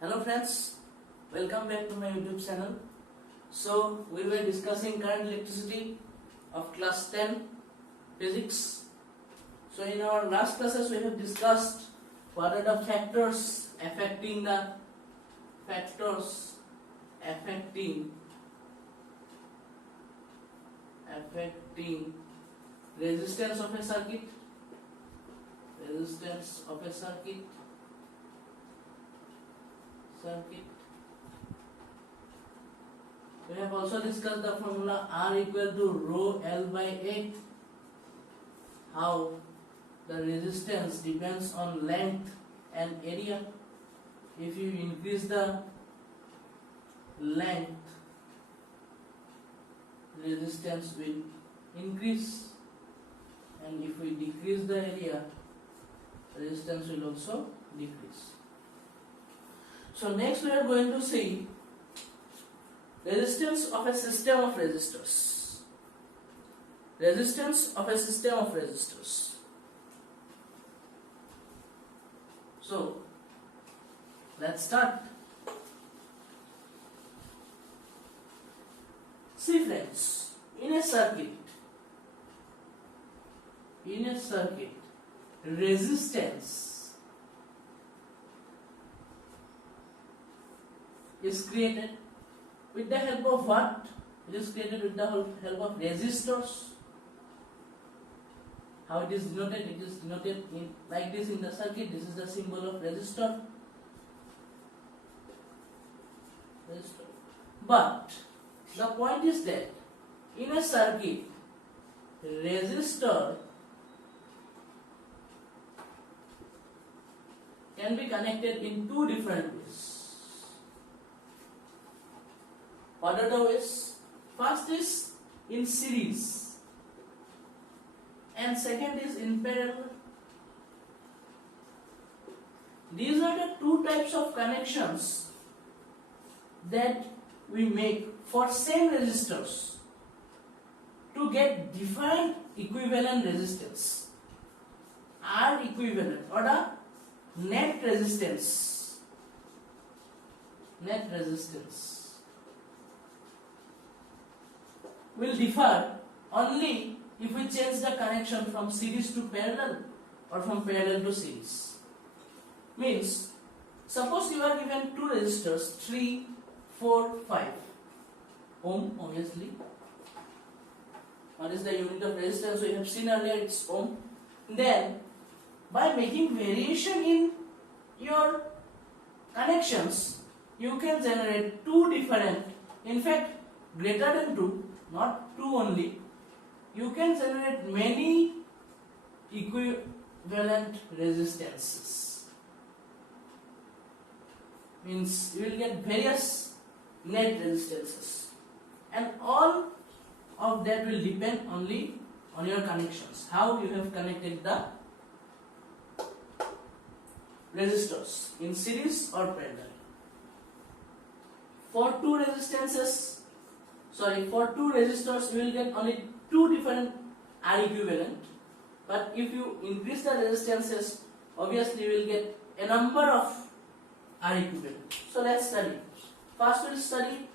Hello friends, welcome back to my YouTube channel. So we were discussing current electricity of class 10 physics. So in our last classes we have discussed what are the factors affecting resistance of a circuit. We have also discussed the formula R equal to rho L by A. How the resistance depends on length and area. If you increase the length, resistance will increase, and if we decrease the area, resistance will also decrease. So next we are going to see resistance of a system of resistors. So let's start. See friends, in a circuit, resistance is created with the help of what? It is created with the help of resistors. How it is denoted? It is denoted in like this in the circuit. This is the symbol of resistor. But the point is that in a circuit, resistor can be connected in two different ways. What are the ways? First is in series and second is in parallel. These are the two types of connections that we make for same resistors to get different equivalent resistance. R equivalent or the net resistance will differ only if we change the connection from series to parallel or from parallel to series. Means, suppose you are given two resistors 3, 4, 5 ohm, obviously. What is the unit of resistance? We have seen earlier, it's ohm. Then by making variation in your connections, you can generate two different, in fact greater than 2, not 2 only, you can generate many equivalent resistances. Means you will get various net resistances, and all of that will depend only on your connections, how you have connected the resistors in series or parallel. For two resistors you will get only two different R equivalent, but if you increase the resistances, obviously you will get a number of R equivalent. So let's study. First we will study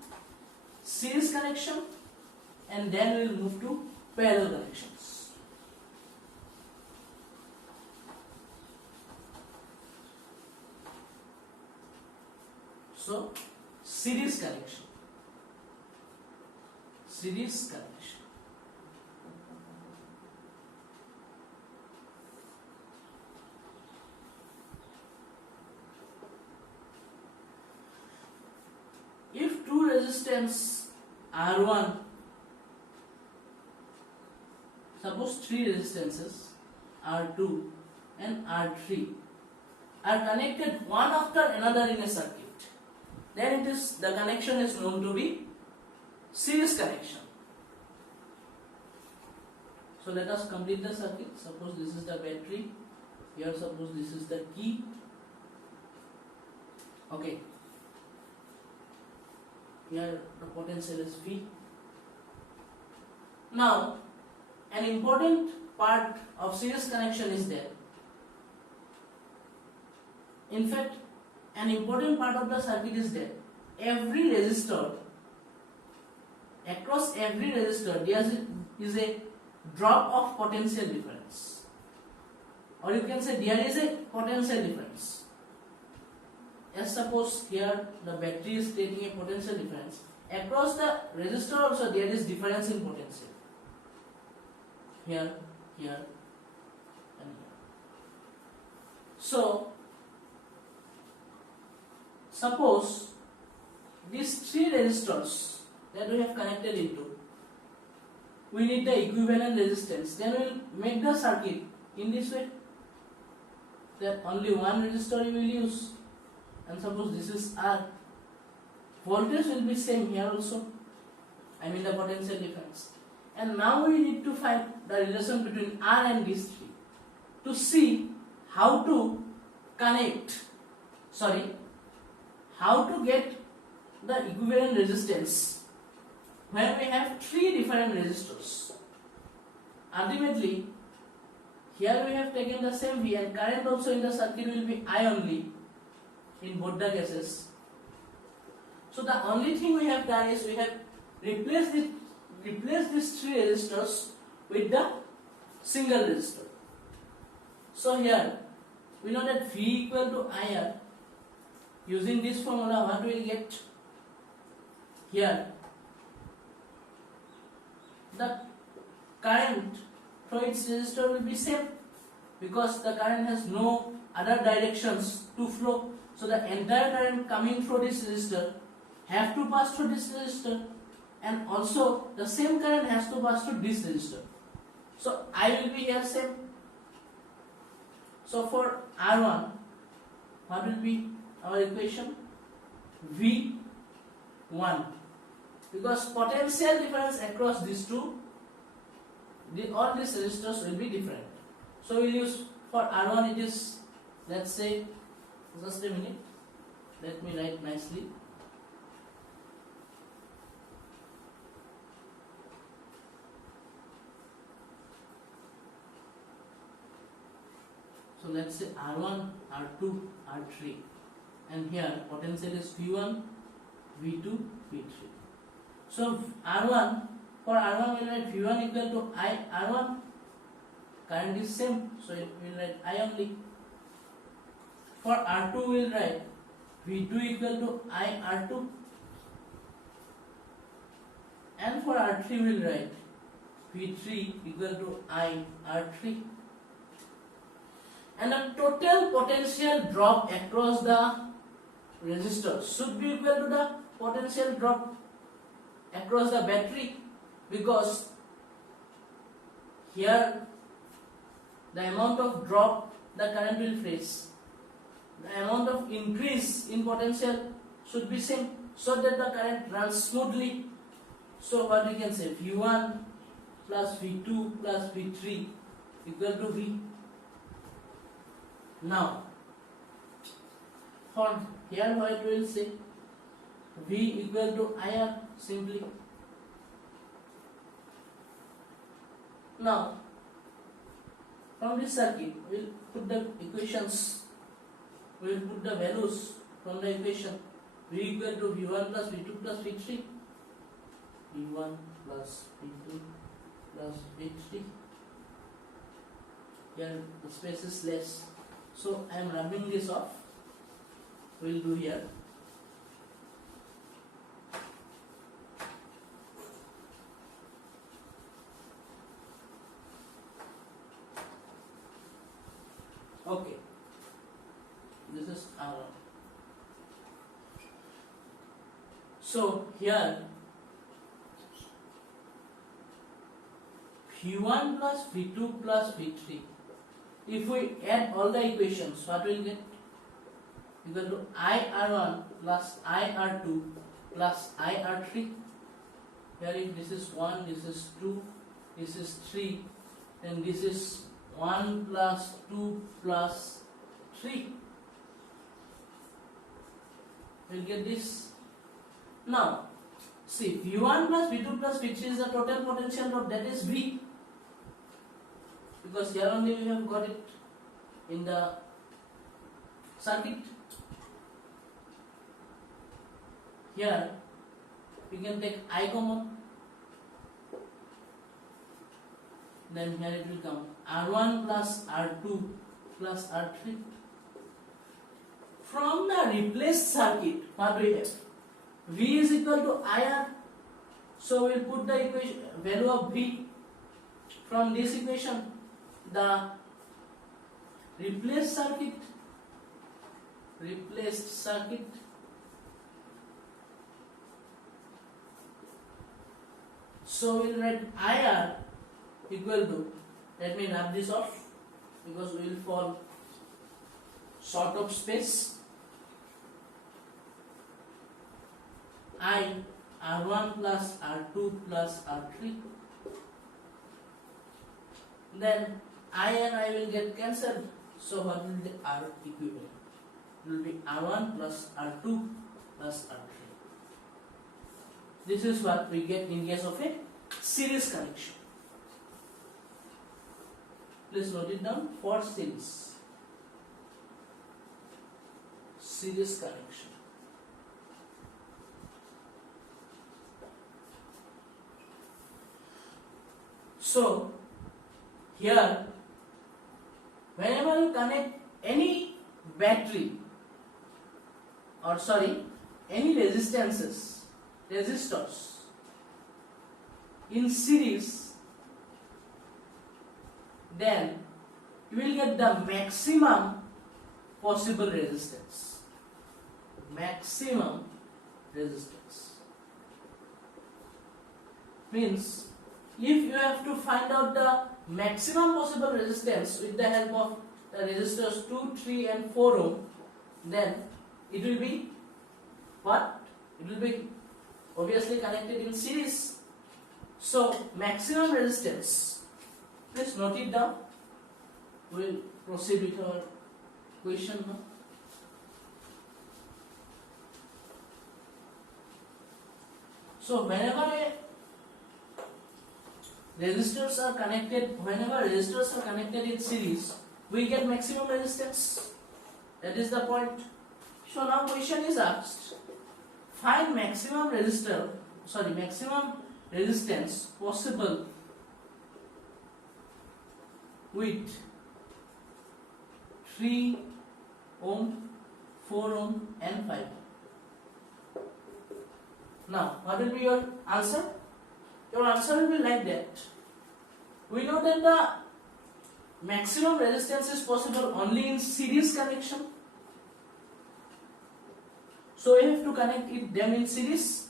series connection and then we will move to parallel connections. So series connection. If two resistance R1, suppose three resistances R2 and R3 are connected one after another in a circuit, then the connection is known to be series connection. So let us complete the circuit. Suppose this is the battery, here suppose this is the key. Okay, here the potential is V. Now an important part of series connection is there. In fact, an important part of the circuit is that every resistor, across every resistor there is a drop of potential difference, or you can say there is a potential difference. As suppose here the battery is creating a potential difference, across the resistor also there is difference in potential, here, here and here. So suppose these three resistors that we have connected into, we need the equivalent resistance, then we will make the circuit in this way, that only one resistor you will use, and suppose this is R, voltage will be same here also, I mean the potential difference. And now we need to find the relation between R and these three to see how to how to get the equivalent resistance when we have three different resistors. Ultimately, here we have taken the same V, and current also in the circuit will be I only in both the cases. So the only thing we have done is we have replaced these three resistors with the single resistor. So here we know that V equal to IR. Using this formula, what we will get? Here the current through its resistor will be same, because the current has no other directions to flow. So the entire current coming through this resistor have to pass through this resistor, and also the same current has to pass through this resistor. So I will be here same. So for R1, what will be our equation? V1, because potential difference across these two, all these resistors will be different. So we will use for R1 it is, let's say, just a minute, let me write nicely. So let's say R1, R2, R3, and here potential is V1, V2, V3. So R1, for R1 we will write V1 equal to I R1, current is same, so we will write I only. For R2 we will write V2 equal to I R2, and for R3 we will write V3 equal to I R3. And the total potential drop across the resistor should be equal to the potential drop across the battery, because here the amount of drop the current will face, the amount of increase in potential should be same, so that the current runs smoothly. So what we can say, V1 plus V2 plus V3 equal to V. Now for here what we will say, V equal to IR simply. Now from this circuit we will put the equations, we will put the values from the equation. V equal to V1 plus V2 plus V3, V1 plus V2 plus V3. Here the space is less, so I am rubbing this off. We will do here. Okay, this is R1. So here V1 plus V2 plus V3, if we add all the equations, what will get? Equal to I R1 plus I R2 plus I R3. Here if this is 1, this is 2, this is 3, then this is 1 plus 2 plus 3. We'll get this. Now, see, V1 plus V2 plus V3 is the total potential drop, that is V. Because here only we have got it in the circuit. here we can take I common, then here it will come R1 plus R2 plus R3. From the replaced circuit, what we have? V is equal to IR. So we will put the equation value of V from this equation. The replaced circuit, so we will write IR equal to, let me rub this off because we will fall short of space. I R1 plus R2 plus R3. Then I and I will get cancelled. So what will be R equivalent? It will be R1 plus R2 plus R3. This is what we get in case of a series connection. Please note it down for series connection. So here, whenever you connect any battery or any resistors in series, then you will get the maximum possible resistance. Means if you have to find out the maximum possible resistance with the help of the resistors 2, 3 and 4 ohm, then it will be what? It will be obviously connected in series. So maximum resistance, please note it down. We will proceed with our question now. So whenever resistors are connected in series, we get maximum resistance. That is the point. So now question is asked, find maximum resistance possible with 3 ohm, 4 ohm and 5 ohm. Now what will be your answer? Your answer will be like that. We know that the maximum resistance is possible only in series connection. So we have to connect them in series.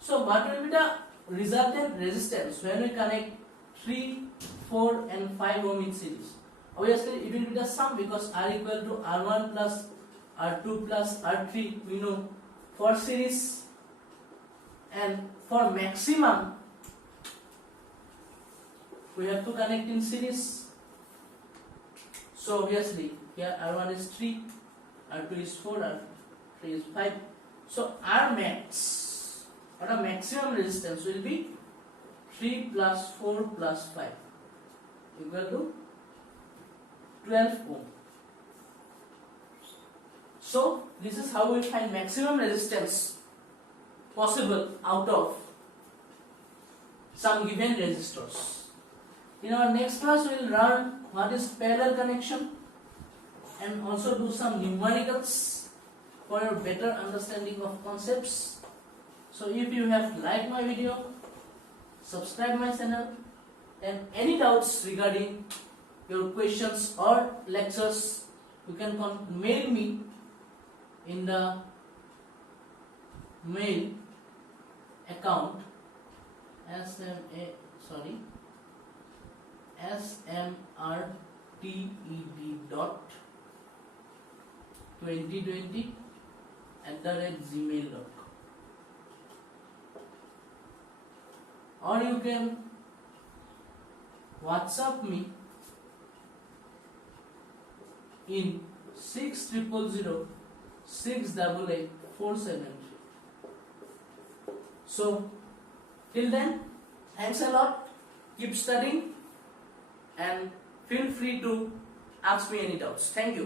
So what will be the resultant resistance when we connect 3, 4 and 5 ohm in series? Obviously it will be the sum because R equal to R1 plus R2 plus R3 we know for series, and for maximum we have to connect in series. So obviously here R1 is 3, R2 is 4, R3 is 5. So R max or the maximum resistance will be 3 plus 4 plus 5 equal to 12 ohm. So this is how we find maximum resistance possible out of some given resistors. In our next class we will learn what is parallel connection and also do some numericals for your better understanding of concepts. So if you have liked my video, subscribe my channel, and any doubts regarding your questions or lectures, you can mail me in the mail account smrted.2020@gmail.com, or you can WhatsApp me in 6000688473. So till then, thanks a lot, keep studying and feel free to ask me any doubts. Thank you.